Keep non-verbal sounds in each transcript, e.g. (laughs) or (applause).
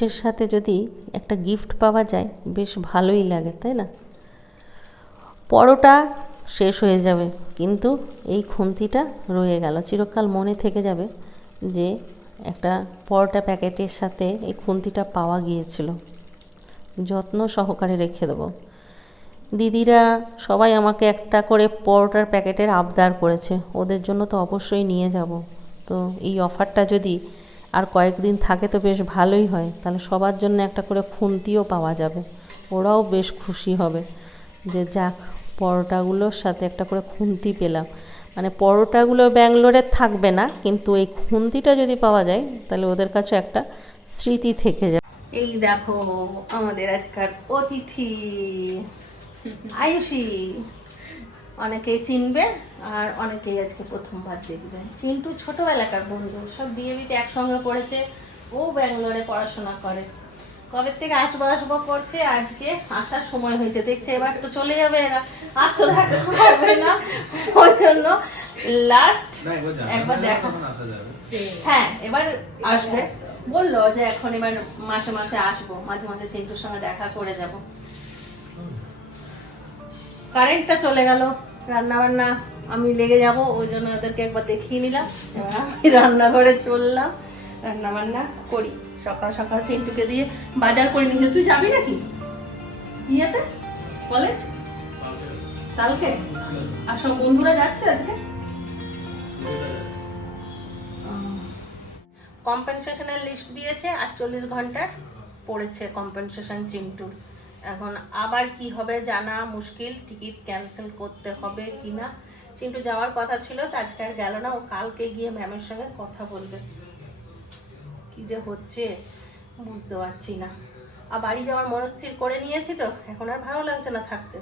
গিফটের সাথে যদি একটা গিফট পাওয়া যায়, বেশ ভালোই লাগে, তাই না? পরোটা শেষ হয়ে যাবে, কিন্তু এই খুন্তিটা রয়ে গেল। চিরকাল মনে থেকে যাবে যে একটা পরোটা প্যাকেটের সাথে এই খুন্তিটা পাওয়া গিয়েছিল। যত্ন সহকারে রেখে দেবো। দিদিরা সবাই আমাকে একটা করে পরোটার প্যাকেটের আবদার করেছে। ওদের জন্য তো অবশ্যই নিয়ে যাব। তো এই অফারটা যদি আর কয়েকদিন থাকে তো বেশ ভালোই হয়। তাহলে সবার জন্য একটা করে খুন্তিও পাওয়া যাবে। ওরাও বেশ খুশি হবে। যে যাক পরোটাগুলোর সাথে একটা করে খুন্তি পেলাম। মানে পরোটাগুলো ব্যাঙ্গালোরে থাকবে না কিন্তু এই খুন্তিটা যদি পাওয়া যায় তাহলে ওদের কাছে একটা স্মৃতি থেকে যাবে। এই দেখো আমাদের আজকাল অতিথি। (laughs) আয়ুষী। অনেকেই চিনবে আর অনেকেই আজকে প্রথমবার দেখবে। চিন্টু ছোটবেলাকার বন্ধু সব বিয়ে বিতে একসঙ্গে পড়েছে ও ব্যাঙ্গালোরে পড়াশোনা করে। কবে থেকে আসব আসব করছে আজকে আসার সময় হয়েছে। দেখছে এবার তো চলে যাবে এরা। আর তো দেখা হবে না। ওই জন্য লাস্ট একবার দেখা। হ্যাঁ এবার আসবে। বলল যে এখন এবার মাসে মাসে আসব। মাঝে মাঝে চিন্টুর সঙ্গে দেখা করে যাব। কারেন্টটা চলে গেল। রান্না বান্না আমি লেগে যাব, ওই জন্য ওদেরকে একবার দেখিয়ে নিলাম। আমি রান্নাঘরে চললাম রান্না বান্না করি। সকাল সকাল চিন্টুকে দিয়ে বাজার করে নিয়েছে। তুই যাবি নাকি? ইয়েতে কলেজ? কালকে? আর সব বন্ধুরা যাচ্ছে আজকে? কম্পেনসেশনের লিস্ট দিয়েছে, আটচল্লিশ ঘণ্টার, পড়েছে কম্পেনসেশন চিন্টুর। এখন আবার কি হবে জানা মুশকিল, টিকিট ক্যান্সেল করতে হবে কি না চিন্টু যাওয়ার কথা ছিল, তো আজকে আর গেল না, ও কালকে গিয়ে ম্যামের সঙ্গে কথা বলবে। কি যে হচ্ছে, বুঝতে পারছি না। আর বাড়ি যাওয়ার মনস্থির করে নিয়েছি তো, এখন আর ভালো লাগছে না থাকতে।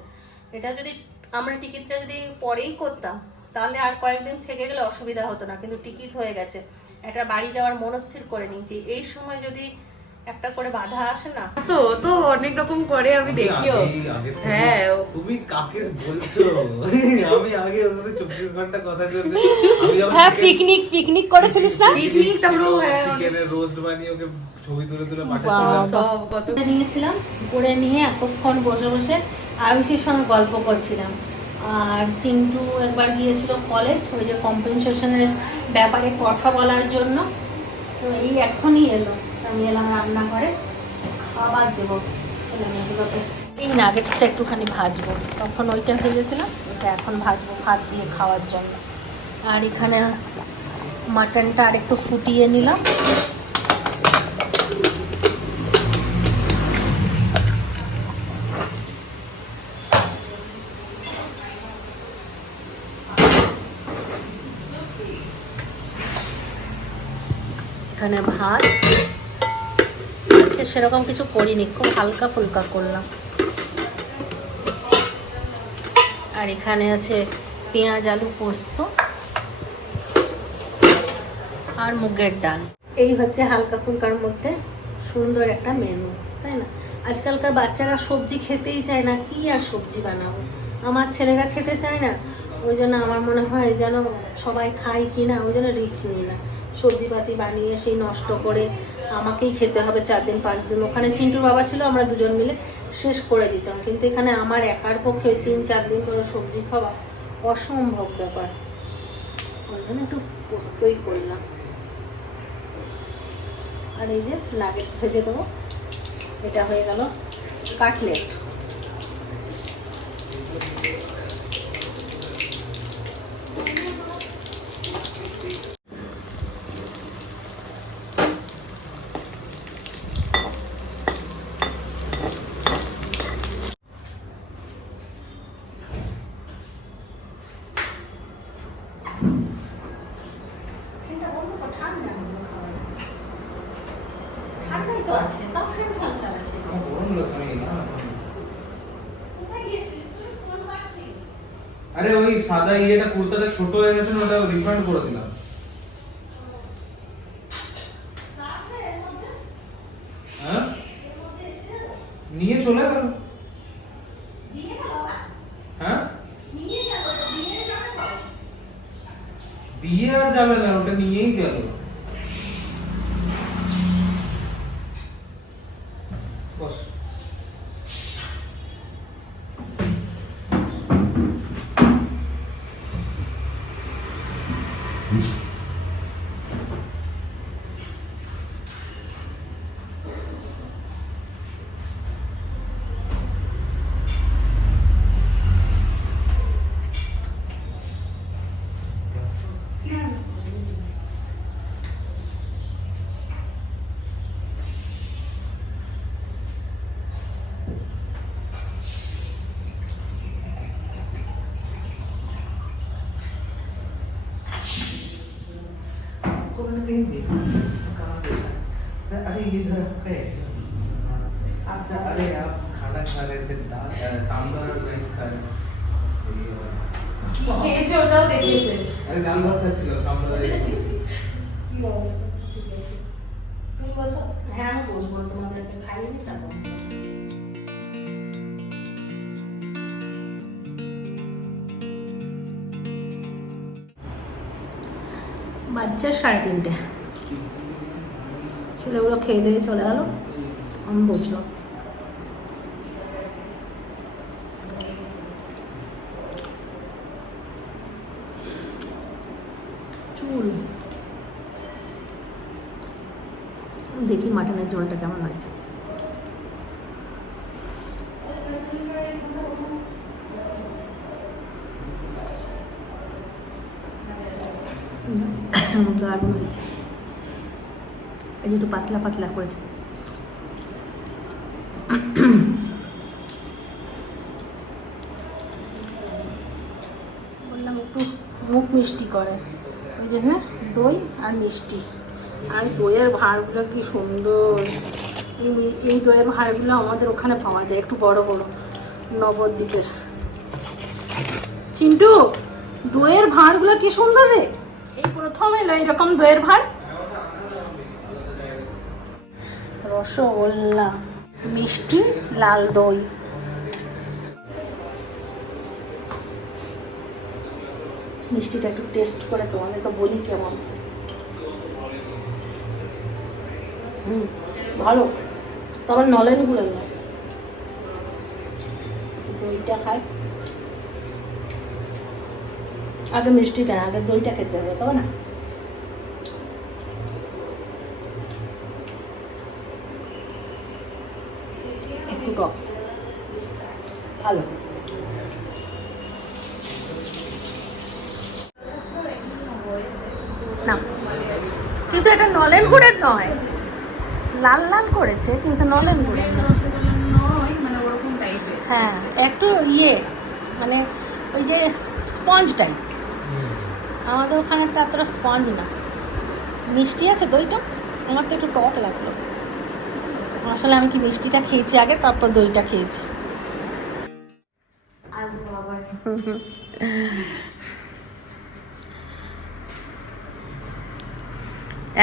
এটা যদি আমরা টিকিটটা যদি পরেই করতাম, তাহলে আর কয়েকদিন থেকে গেলে অসুবিধা হতো না, কিন্তু টিকিট হয়ে গেছে। একটা বাড়ি যাওয়ার মনস্থির করে নিয়েছি। এই সময় যদি একটা করে বাধা আসে না? তো তো অনেক রকম করে আমি দেখিও। হ্যাঁ তুমি কাকে বলছো? আমি আগে ওর সাথে চব্বিশ ঘণ্টা কথা চলছে হ্যাঁ পিকনিক পিকনিক করেছিলিস না? তারপরে হ্যাঁ, চিকেনের রোস্ট বানিয়ে ওকে ছবি তুলে তুলে। পাঠাচ্ছিলাম। সব কত নিয়েছিলাম করে নিয়ে এতক্ষণ বসে বসে আয়ুষের সঙ্গে গল্প করছিলাম। আর চিন্টু একবার গিয়েছিল কলেজ ওই যে কম্পেনসেশনের ব্যাপারে কথা বলার জন্য। তো এই এখনই এলো। আমি রান্নাঘরে খাবার দেবো এই নাগেটসটা একটুখানি ভাজবো। তখন ওইটা ভেজেছিলাম ওটা এখন ভাজবো, ভাত দিয়ে খাওয়ার জন্য। আর এখানে মাটনটা আরেকটু ফুটিয়ে নিলাম। এখানে ভাত সেরকম কিছু করিনি, খুব হালকা ফুলকা করলাম। আর এখানে আছে পেঁয়াজ, আলু, পোস্ত আর মুগের ডাল। এই হচ্ছে হালকা ফুলকার মধ্যে সুন্দর একটা মেনু তাই না? আজকালকার বাচ্চারা সবজি খেতেই চায় না, কি আর সবজি বানাবো? আমার ছেলেরা খেতে চায় না, ওই জন্য আমার মনে হয় যেন সবাই খায় কি না, ওই জন্য রিস্ক নিই না। সবজিপাতি বানিয়ে সেই নষ্ট করে আমাকেই খেতে হবে চার দিন, পাঁচ দিন। ওখানে চিন্টুর বাবা ছিল, আমরা দুজন মিলে শেষ করে দিতাম। কিন্তু এখানে আমার একার পক্ষে তিন, চার দিন করে সবজি খাওয়া অসম্ভব ব্যাপার। ওই জন্য একটু পোস্তই করলাম। আর এই যে নাগেটস ভেজে দেবো। এটা হয়ে গেল কাটলেট ঠান্ডাই তো আছে তাও ফ্যান ফ্যান চালাচ্ছিস গরম লাগছে না কোথায় গিয়েছিস তুই ফোন মারছিস আরে ওই সাদা ইয়েটা কুর্তাটা ছোট হয়ে গেছে না ওটা রিফান্ড করে দিলাম। হ্যাঁ? নিয়ে চলে গেল। कहीं देखा कहाँ देखा मैं अरे ये घर आपका है आप अरे आप खाना खा रहे थे दाल अ, सांभर और राइस खा रहे थे सही है। খেয়েছে ওটাও দেখেছে আরে ডাল ভাত খাচ্ছিল সাম্বার রাইস হ্যাঁ আমি বসবো তোমাদেরকে খাইয়ে তারপর বাচ্চার সাড়ে তিনটে। ছেলেগুলো খেয়ে দিয়ে চলে গেল। আমি বুঝলো চুল। দেখি মাটনের জলটা কেমন হয়েছে। দারুণ হয়েছে। এই একটু পাতলা পাতলা করেছে। বললাম একটু মুখ মিষ্টি করে। ওই জন্য দই আর মিষ্টি। আর দইয়ের ভাঁড়গুলো কি সুন্দর। এই এই দইয়ের ভাঁড়গুলো আমাদের ওখানে পাওয়া যায়, একটু বড় বড় নবদ্বীপের চিন্টু, দইয়ের ভাঁড়গুলো কি সুন্দর রে? এই প্রথম এলো এরকম দইয়ের ভাঁড়। রসগোল্লা, মিষ্টি, লাল দই। মিষ্টিটা একটু টেস্ট করে তোমাদেরকে বলি কেমন। হুম, ভালো। তবে নলেনগুলো না দইটা খাই। আগে মিষ্টিটা আগে দইটা খেতে হবে, তবে না। একটু টক। ভালো। না, কিন্তু এটা নলেন গুড়ের নয়। লাল লাল করেছে, কিন্তু নলেন গুড়ের হ্যাঁ একটু ইয়ে মানে ওই যে স্পঞ্জ টাইপ আমাদের ওখানেটা এতটা স্পঞ্জ না। মিষ্টি আছে দইটা আমার তো একটু টক লাগল। আসলে আমি কি মিষ্টিটা খেয়েছি আগে তারপর দইটা খেয়েছি।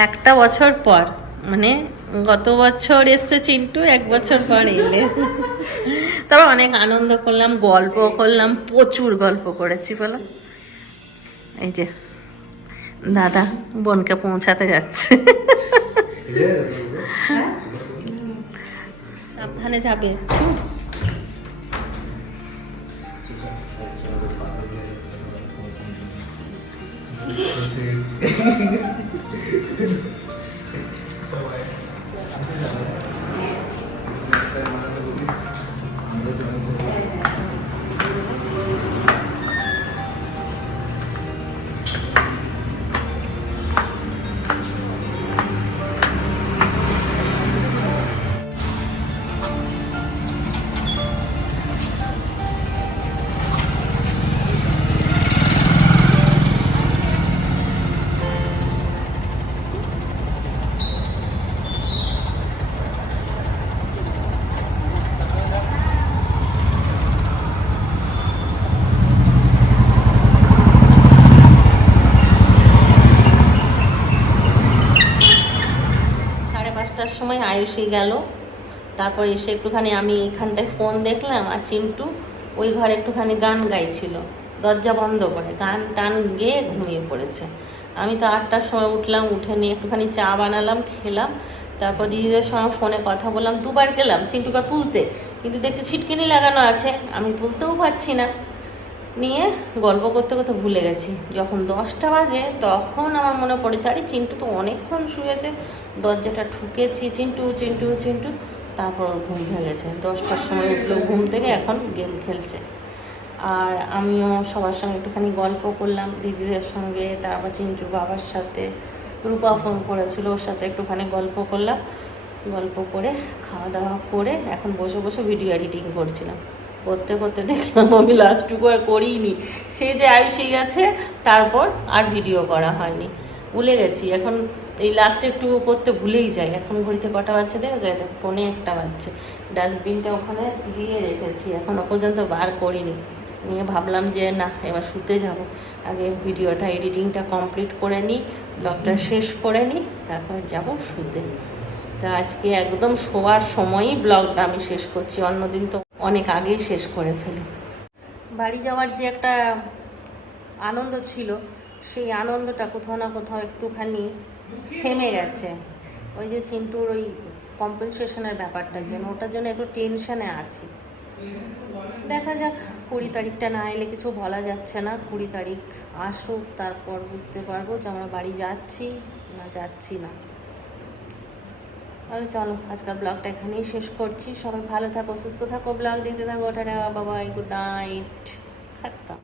একটা বছর পর মানে গত বছর এসছে চিন্টু এক বছর পর এলে। তবে অনেক আনন্দ করলাম গল্প করলাম প্রচুর গল্প করেছি বলো। এই যে দাদা বোনকে পৌঁছাতে যাচ্ছে। সাবধানে যাবে। সাড়ে (laughs) আয়ুষি গেল। তারপর এসে একটুখানি আমি এখানটায় ফোন দেখলাম আর চিন্টু ওই ঘরে একটুখানি গান গাইছিল। দরজা বন্ধ করে, গান টান গেয়ে ঘুমিয়ে পড়েছে। আমি তো আটটার সময় উঠলাম, উঠে নিয়ে একটুখানি চা বানালাম, খেলাম। তারপর দিদিদের সঙ্গে ফোনে কথা বললাম, দুবার গেলাম চিন্টুকা তুলতে। কিন্তু দেখছি ছিটকিনি লাগানো আছে, আমি তুলতেও পারছি না। নিয়ে গল্প করতে করতে ভুলে গেছি। যখন দশটা বাজে, তখন আমার মনে পড়েছে আরে, চিন্টু তো অনেকক্ষণ শুয়েছে দরজাটা ঠুকেছি, চিন্টু চিন্টু চিন্টু। তারপর ঘুম ভেঙে গেছে। দশটার সময় উঠল ঘুম থেকে, এখন গেম খেলছে। আর আমিও সবার সঙ্গে একটুখানি গল্প করলাম, দিদিদের সঙ্গে, তারপর চিন্টুর বাবার সাথে। রূপা ফোন করেছিল ওর সাথে একটুখানি গল্প করলাম। গল্প করে, খাওয়া দাওয়া করে, এখন বসে বসে ভিডিও এডিটিং করছিলাম। করতে করতে দেখলাম আমি লাস্টটুকু আর করিনি। সে যে আয়ুষে গেছে, তারপর আর ভিডিও করা হয়নি। ভুলে গেছি। এখন এই লাস্টে একটু করতে ভুলেই যাই। এখন ঘড়িতে কটা বাচ্চা দেখো যায় দেখ ফোনে একটা বাচ্চা ডাস্টবিনটা ওখানে দিয়ে রেখেছি। এখনও পর্যন্ত বার করিনি। নিয়ে ভাবলাম যে না, এবার শুতে যাব। আগে ভিডিওটা এডিটিংটা কমপ্লিট করে নিই ব্লগটা শেষ করে নিই, তারপর যাব শুতে। তা আজকে একদম শোয়ার সময়ই ব্লগটা আমি শেষ করছি। অন্যদিন তো অনেক আগেই শেষ করে ফেলি। বাড়ি যাওয়ার যে একটা আনন্দ ছিল, সেই আনন্দটা কোথাও না কোথাও একটুখানি থেমে গেছে। ওই যে চিন্টুর ওই কম্পেনসেশনের ব্যাপারটার জন্য ওটার জন্য একটু টেনশনে আছি। দেখা যাক, কুড়ি তারিখটা না এলে কিছু বলা যাচ্ছে না। কুড়ি তারিখ আসুক, তারপর বুঝতে পারব যে আমরা বাড়ি যাচ্ছি না যাচ্ছি না। তাহলে চলো আজকাল ব্লগটা এখানেই শেষ করছি। সবাই ভালো থাকো, সুস্থ থাকো ব্লগ দেখতে থাকো ওটা বাবাই গুড নাইট খাত্তা